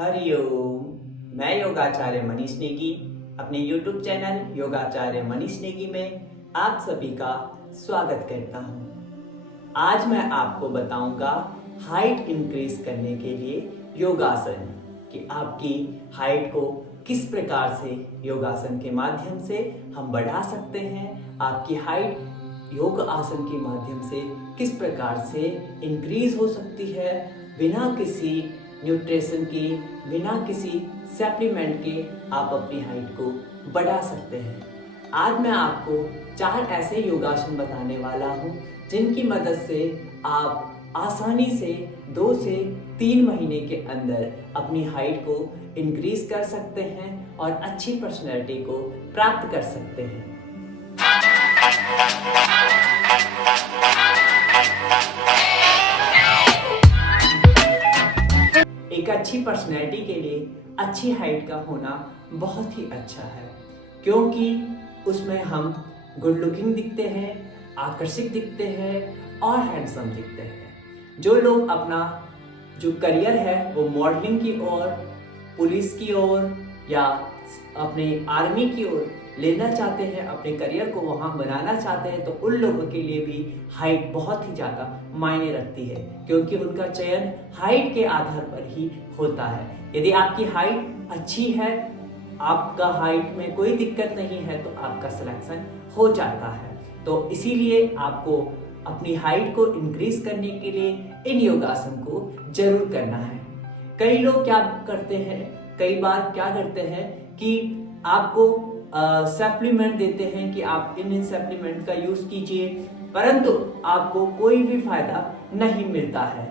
हरिओम। मैं योगाचार्य मनीष नेगी अपने YouTube channel योगाचार्य Manish Negi में आप सभी का स्वागत करता हूँ। आज मैं आपको बताऊंगा हाइट इंक्रीज करने के लिए योगासन, कि आपकी हाइट को किस प्रकार से योगासन के माध्यम से हम बढ़ा सकते हैं, आपकी हाइट योग आसन के माध्यम से किस प्रकार से इंक्रीज हो सकती है बिना किसी न्यूट्रिशन के, बिना किसी सप्लीमेंट के आप अपनी हाइट को बढ़ा सकते हैं। आज मैं आपको 4 ऐसे योगासन बताने वाला हूँ जिनकी मदद से आप आसानी से 2 से 3 महीने के अंदर अपनी हाइट को इंक्रीज कर सकते हैं और अच्छी पर्सनैलिटी को प्राप्त कर सकते हैं। एक अच्छी पर्सनैलिटी के लिए अच्छी हाइट का होना बहुत ही अच्छा है, क्योंकि उसमें हम गुड लुकिंग दिखते हैं, आकर्षक दिखते हैं और हैंडसम दिखते हैं। जो लोग अपना जो करियर है वो मॉडलिंग की ओर, पुलिस की ओर या अपने आर्मी की ओर लेना चाहते हैं, अपने करियर को वहाँ बनाना चाहते हैं, तो उन लोगों के लिए भी हाइट बहुत ही ज़्यादा मायने रखती है, क्योंकि उनका चयन हाइट के आधार पर ही होता है। यदि आपकी हाइट अच्छी है, आपका हाइट में कोई दिक्कत नहीं है, तो आपका सिलेक्शन हो जाता है। तो इसीलिए आपको अपनी हाइट को इंक्रीज करने के लिए इन योगासन को जरूर करना है। कई लोग क्या करते हैं, कई बार क्या करते हैं कि आपको सप्लीमेंट देते हैं कि आप इन सप्लीमेंट का यूज कीजिए, परंतु आपको कोई भी फायदा नहीं मिलता है।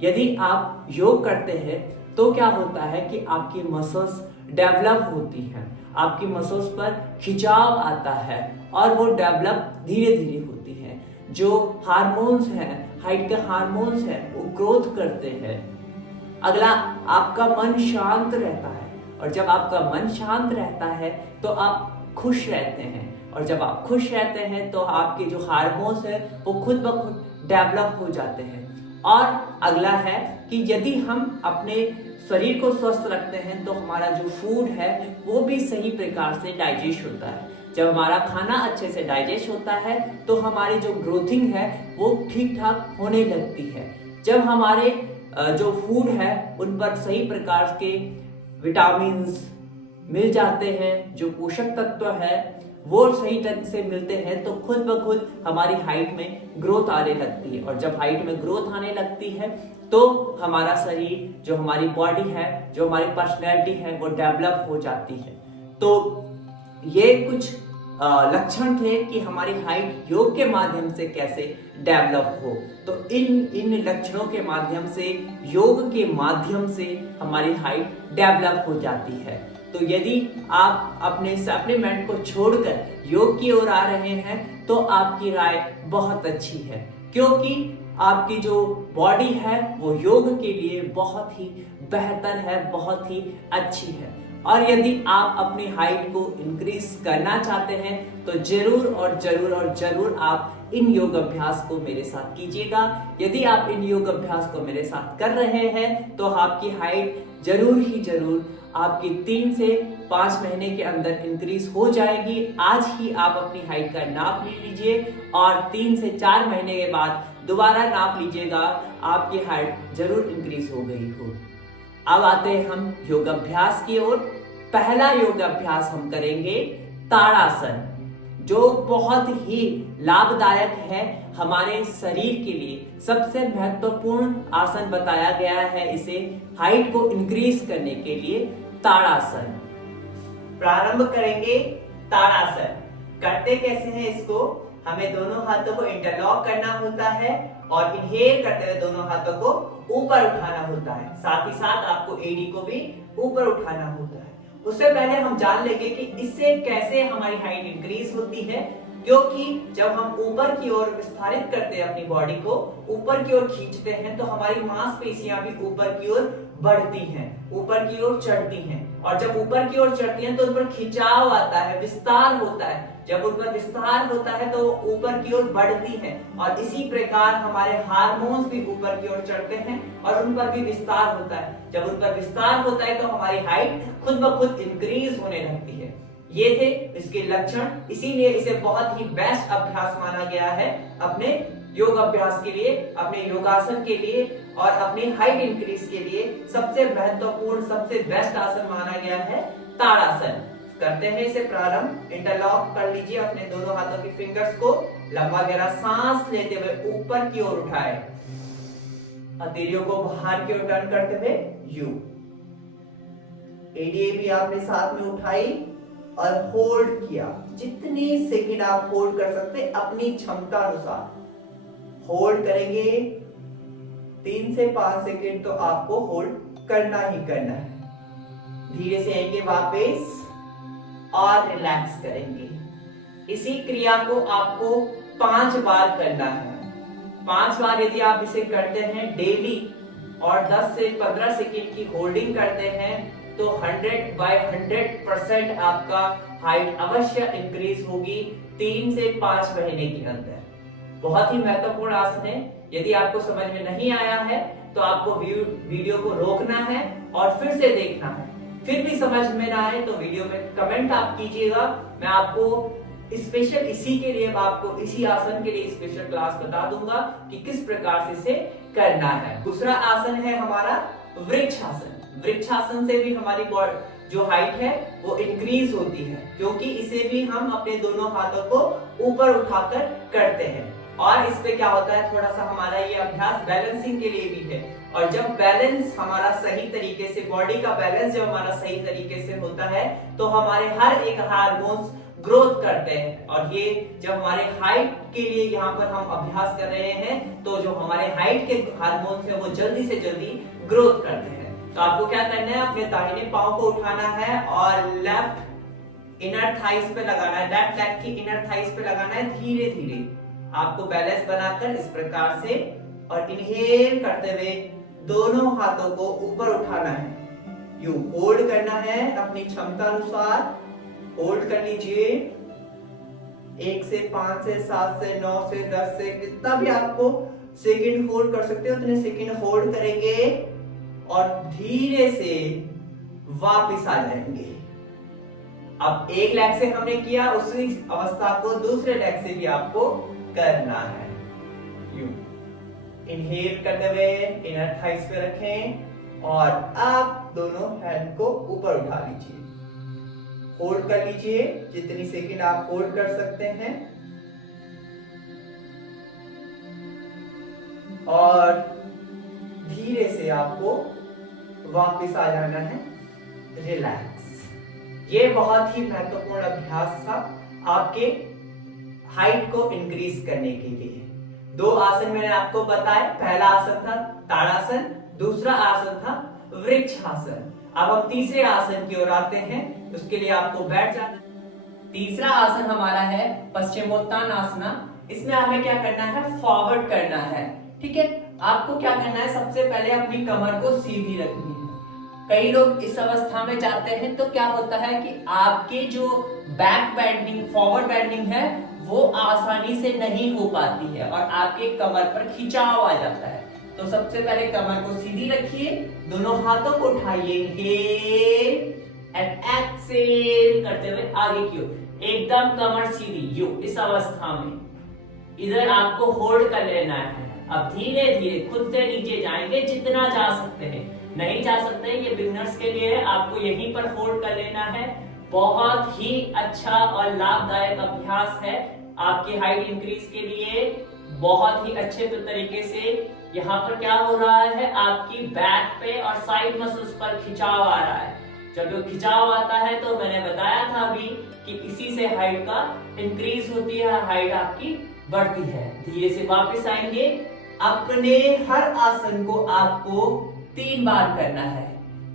यदि आप योग करते हैं तो क्या होता है कि आपकी मसल्स डेवलप होती हैं, आपकी मसल्स पर खिंचाव आता है और वो डेवलप धीरे धीरे होती हैं। जो हार्मोन्स हैं, हाइट के हार्मोन्स हैं, वो ग्रोथ करते हैं। अगला, आपका मन शांत रहता है, और जब आपका मन शांत रहता है तो आप खुश रहते हैं, और जब आप खुश रहते हैं तो आपके जो हार्मोन्स है वो खुद ब खुद डेवलप हो जाते हैं। और अगला है कि यदि हम अपने शरीर को स्वस्थ रखते हैं तो हमारा जो फूड है वो भी सही प्रकार से डाइजेस्ट होता है। जब हमारा खाना अच्छे से डाइजेस्ट होता है तो हमारी जो ग्रोथिंग है वो ठीक ठाक होने लगती है। जब हमारे जो फूड है उन पर सही प्रकार के विटामिन्स मिल जाते हैं, जो पोषक तत्व है वो सही ढंग से मिलते हैं, तो खुद ब खुद हमारी हाइट में ग्रोथ आने लगती है। और जब हाइट में ग्रोथ आने लगती है तो हमारा शरीर, जो हमारी बॉडी है, जो हमारी पर्सनैलिटी है, वो डेवलप हो जाती है। तो ये कुछ लक्षण थे कि हमारी हाइट योग के माध्यम से कैसे डेवलप हो। तो इन लक्षणों के माध्यम से, योग के माध्यम से हमारी हाइट डेवलप हो जाती है। तो यदि आप अपने सप्लीमेंट को छोड़कर योग की ओर आ रहे हैं तो आपकी राय बहुत अच्छी है, क्योंकि आपकी जो बॉडी है वो योग के लिए बहुत ही बेहतर है, बहुत ही अच्छी है। और यदि आप अपनी हाइट को इंक्रीज करना चाहते हैं तो जरूर और जरूर और जरूर आप इन योग अभ्यास को मेरे साथ कीजिएगा। यदि आप इन योग अभ्यास को मेरे साथ कर रहे हैं तो आपकी हाइट जरूर ही जरूर आपकी 3 से 5 महीने के अंदर इंक्रीज हो जाएगी। आज ही आप अपनी हाइट का नाप ले लीजिए और 3 से 4 महीने के बाद दोबारा नाप लीजिएगा, आपकी हाइट जरूर इंक्रीज हो गई हो। अब आते हैं हम योगाभ्यास की ओर। पहला योगाभ्यास हम करेंगे ताड़ासन, जो बहुत ही लाभदायक है हमारे शरीर के लिए। सबसे महत्वपूर्ण आसन बताया गया है इसे हाइट को इंक्रीज करने के लिए, ताड़ासन। प्रारंभ करेंगे ताड़ासन। करते कैसे हैं इसको? हमें दोनों हाथों को इंटरलॉक करना होता है और इनहेल करते हुए दोनों हाथों को ऊपर उठाना होता है। साथ ही साथ आपको एडी को भी ऊपर उठाना होता है। उससे पहले हम जान लेंगे कि इससे कैसे हमारी हाइट इंक्रीज होती है, क्योंकि जब हम ऊपर की ओर विस्तारित करते हैं, अपनी बॉडी को ऊपर की ओर खींचते हैं, तो हमारी मांसपेशियां भी ऊपर की ओर बढ़ती हैं, ऊपर की ओर चढ़ती हैं। और जब ऊपर की ओर चढ़ती हैं तो उन पर खिंचाव आता है, विस्तार होता है। जब उन पर विस्तार होता है तो ऊपर की ओर बढ़ती हैं। और इसी प्रकार हमारे हार्मोन्स भी ऊपर की ओर चढ़ते हैं और उन पर भी विस्तार होता है। जब उन पर विस्तार होता है तो हमारी हाइट खुद ब खुद इंक्रीज होने लगती है। ये थे इसके लक्षण, इसीलिए इसे बहुत ही बेस्ट अभ्यास माना गया है अपने योग अभ्यास के लिए, अपने योगासन के लिए और अपनी हाइट इंक्रीज के लिए सबसे महत्वपूर्ण, सबसे बेस्ट आसन माना गया है ताड़ासन। करते हैं इसे प्रारंभ। इंटरलॉक कर लीजिए अपने दोनों हाथों की फिंगर्स को, लंबा गहरा सांस लेते हुए ऊपर की ओर उठाए, हथेलियों को बाहर की ओर टर्न करते हुए यू। एडीए भी आपने साथ में उठाई और होल्ड किया। जितनी सेकंड आप होल्ड कर सकते अपनी क्षमता अनुसार होल्ड करेंगे। 3 से 5 सेकंड तो आपको होल्ड करना ही करना है। धीरे से आएंगे वापस और रिलैक्स करेंगे। इसी क्रिया को आपको 5 बार करना है। 5 बार यदि आप इसे करते हैं डेली और 10 से 15 सेकंड की होल्डिंग करते हैं तो 100/100% आपका हाइट अवश्य इंक्रीज होगी 3 से 5 महीने के अंदर। बहुत ही महत्वपूर्ण आसन है। यदि आपको समझ में नहीं आया है तो आपको वीडियो को रोकना है और फिर से देखना है। फिर भी समझ में ना आए तो वीडियो में कमेंट आप कीजिएगा। मैं आपको स्पेशल इसी के लिए, आपको इसी आसन के लिए स्पेशल क्लास बता दूंगा कि किस प्रकार से इसे करना है। दूसरा आसन है हमारा वृक्षासन। वृक्षासन से भी हमारी जो हाइट है वो इंक्रीज होती है, क्योंकि इसे भी हम अपने दोनों हाथों को ऊपर उठाकर करते हैं। और इस पे क्या होता है, थोड़ा सा हमारा ये अभ्यास बैलेंसिंग के लिए भी है। और जब बैलेंस हमारा सही तरीके से, बॉडी का बैलेंस जब हमारा सही तरीके से होता है तो हमारे हर एक हार्मोन्स ग्रोथ करते हैं। और ये जब हमारे हाइट के लिए यहाँ पर हम अभ्यास कर रहे हैं तो जो हमारे हाइट के हार्मोन्स हैं वो जल्दी से जल्दी ग्रोथ करते हैं। तो आपको क्या करना है, अपने दाहिने पांव को उठाना है और लेफ्ट इनर थाइस पे लगाना है, लेफ्ट लेग की इनर थाइस पे लगाना है। धीरे धीरे आपको बैलेंस बनाकर इस प्रकार से और इनहेल करते हुए दोनों हाथों को ऊपर उठाना है। यू होल्ड करना है अपनी क्षमता अनुसार। होल्ड कर लीजिए 1 से 5 से 7 से 9 से 10 से कितना भी आपको सेकंड होल्ड कर सकते हो उतने सेकंड होल्ड करेंगे और धीरे से वापस आ जाएंगे। अब एक लेग से हमने किया, उसी अवस्था को दूसरे लेग से भी आपको करना है। यू इनहेल करते हुए इनर थाइस पे रखें और आप दोनों हैंड को ऊपर उठा लीजिए। होल्ड कर लीजिए जितनी सेकंड आप होल्ड कर सकते हैं और धीरे से आपको वापस आ जाना है रिलैक्स। ये बहुत ही महत्वपूर्ण अभ्यास था आपके हाइट को इंक्रीज करने के लिए। 2 आसन मैंने आपको बताए। पहला आसन था ताड़ासन, दूसरा आसन था वृक्षासन। अब हम तीसरे आसन की ओर आते हैं, उसके लिए आपको बैठ जाना। तीसरा आसन हमारा है पश्चिमोत्तानासना। इसमें हमें क्या करना है, फॉरवर्ड करना है। ठीक है, आपको क्या करना है, सबसे पहले अपनी कमर को सीधी रखनी है। कई लोग इस अवस्था में जाते हैं तो क्या होता है कि आपके जो बैक बेंडिंग, फॉरवर्ड बेंडिंग है वो आसानी से नहीं हो पाती है और आपके कमर पर खिंचाव आ जाता है। तो सबसे पहले कमर को सीधी रखिए, दोनों हाथों को उठाइए, इनहेल एंड एक्सहेल करते हुए आगे की ओर एकदम कमर सीधी। यू इस अवस्था में इधर आपको होल्ड कर लेना है। अब धीरे धीरे खुद से नीचे जाएंगे जितना जा सकते हैं। नहीं जा सकते ये बिगिनर्स के लिए है, आपको यहीं पर होल्ड कर लेना है। बहुत ही अच्छा और लाभदायक अभ्यास है आपकी हाइट इंक्रीज के लिए। बहुत ही अच्छे तरीके से यहाँ पर क्या हो रहा है, आपकी बैक पे और साइड मसल्स पर खिंचाव आ रहा है। जब वो खिंचाव आता है तो मैंने बताया था अभी कि इसी से हाइट का इंक्रीज होती है, हाइट आपकी बढ़ती है। धीरे से वापस आएंगे। अपने हर आसन को आपको 3 बार करना है।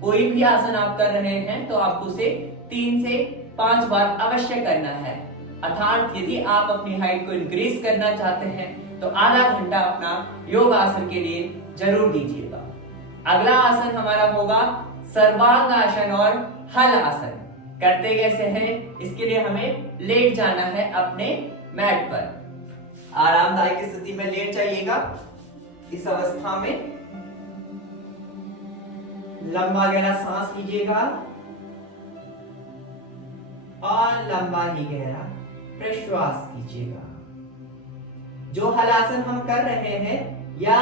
कोई भी आसन आप कर रहे हैं तो आपको उसे 3 से 5 बार अवश्य करना है। अर्थात यदि आप अपनी हाइट को इंक्रीज करना चाहते हैं तो आधा घंटा अपना योग आसन के लिए जरूर दीजिएगा। अगला आसन हमारा होगा सर्वांग आसन और हल आसन। करते कैसे हैं, इसके लिए हमें लेट जाना है अपने मैट पर। आरामदायक स्थिति में लेट जाइएगा। इस अवस्था में लंबा गहरा सांस लीजिएगा और लंबा ही गहरा प्रश्वास कीजिएगा। जो हलासन हम कर रहे हैं या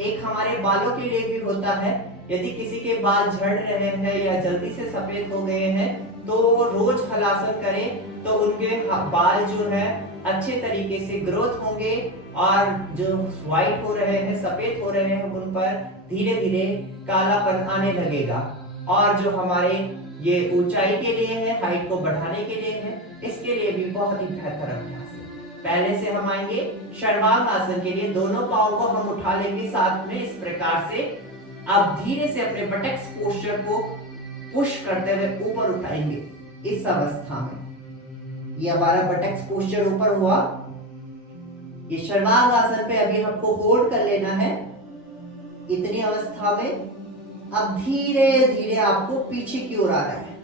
एक हमारे बालों के लिए भी होता है। यदि किसी के बाल झड़ रहे हैं या जल्दी से सफेद हो गए हैं तो रोज हलासन करें तो उनके बाल जो है अच्छे तरीके से ग्रोथ होंगे और जो व्हाइट हो रहे हैं, सफेद हो रहे हैं, उन पर धीरे धीरे कालापन आने लगेगा। और जो हमारे ये ऊंचाई के लिए है, हाइट को बढ़ाने के लिए है, इसके लिए भी बहुत ही बेहतर अभ्यास है। पहले से हम आएंगे सर्वांग आसन के लिए। दोनों पांव को हम उठा लेंगे साथ में इस प्रकार से। आप धीरे से अपने बटक्स पोस्चर को पुश करते हुए ऊपर उठाएंगे। इस अवस्था में ये हमारा बटक्स पोस्चर ऊपर हुआ। ये सर्वांग आसन पे अभी हमको होल्ड कर लेना है। इतनी अवस्था में अब धीरे धीरे आपको पीछे की ओर आना है।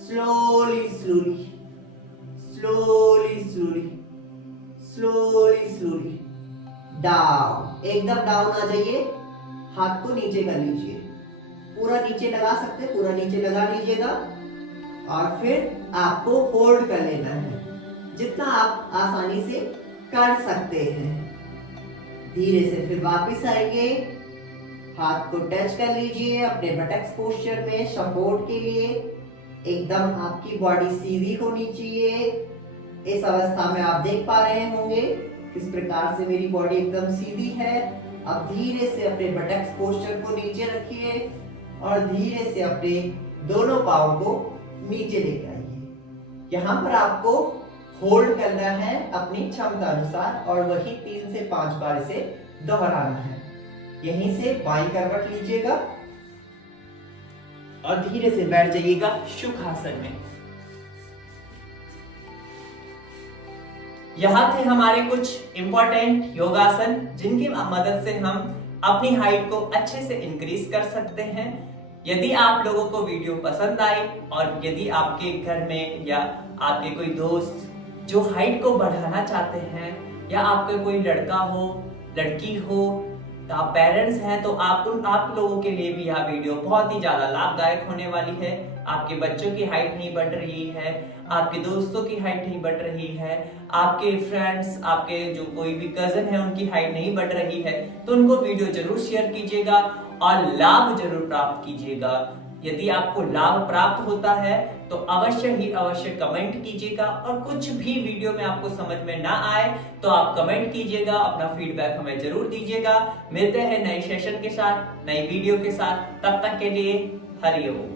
Slowly slowly slowly slowly slowly slowly down. एकदम डाउन आ जाइए। हाथ को नीचे कर लीजिए। पूरा नीचे लगा सकते, पूरा नीचे लगा लीजिएगा और फिर आपको होल्ड कर लेना है जितना आप आसानी से कर सकते हैं। धीरे से फिर वापस आएंगे। हाथ को टच कर लीजिए अपने बटक्स पोस्चर में सपोर्ट के लिए। एकदम आपकी बॉडी सीधी होनी चाहिए। इस अवस्था में आप देख पा रहे होंगे किस प्रकार से मेरी बॉडी एकदम सीधी है। अब धीरे से अपने बटक्स पोस्चर को नीचे रखिए और धीरे से अपने दोनों पांव को नीचे लेकर आइए। यहाँ पर आपको होल्ड करना है अपनी क्षमता अनुसार और वही 3 से 5 बार इसे दोहराना है। यहीं से बाईं करवट लीजिएगा और धीरे से बैठ जाइएगा सुखासन में। यहाँ थे हमारे कुछ इंपॉर्टेंट योगासन जिनकी मदद से हम अपनी हाइट को अच्छे से इंक्रीज कर सकते हैं। यदि आप लोगों को वीडियो पसंद आए और यदि आपके घर में या आपके कोई दोस्त जो हाइट को बढ़ाना चाहते हैं या आपके कोई लड़का हो, लड़की हो, तो आप पेरेंट्स हैं तो आप लोगों के लिए भी यह वीडियो बहुत ही ज्यादा लाभदायक होने वाली है। आपके बच्चों की हाइट नहीं बढ़ रही है, आपके दोस्तों की हाइट नहीं बढ़ रही है, आपके फ्रेंड्स, आपके जो कोई भी कजन है उनकी हाइट नहीं बढ़ रही है, तो उनको वीडियो जरूर शेयर कीजिएगा और लाभ जरूर प्राप्त कीजिएगा। यदि आपको लाभ प्राप्त होता है तो अवश्य ही अवश्य कमेंट कीजिएगा और कुछ भी वीडियो में आपको समझ में ना आए तो आप कमेंट कीजिएगा, अपना फीडबैक हमें जरूर दीजिएगा। मिलते हैं नए सेशन के साथ, नई वीडियो के साथ। तब तक के लिए हरि ओम।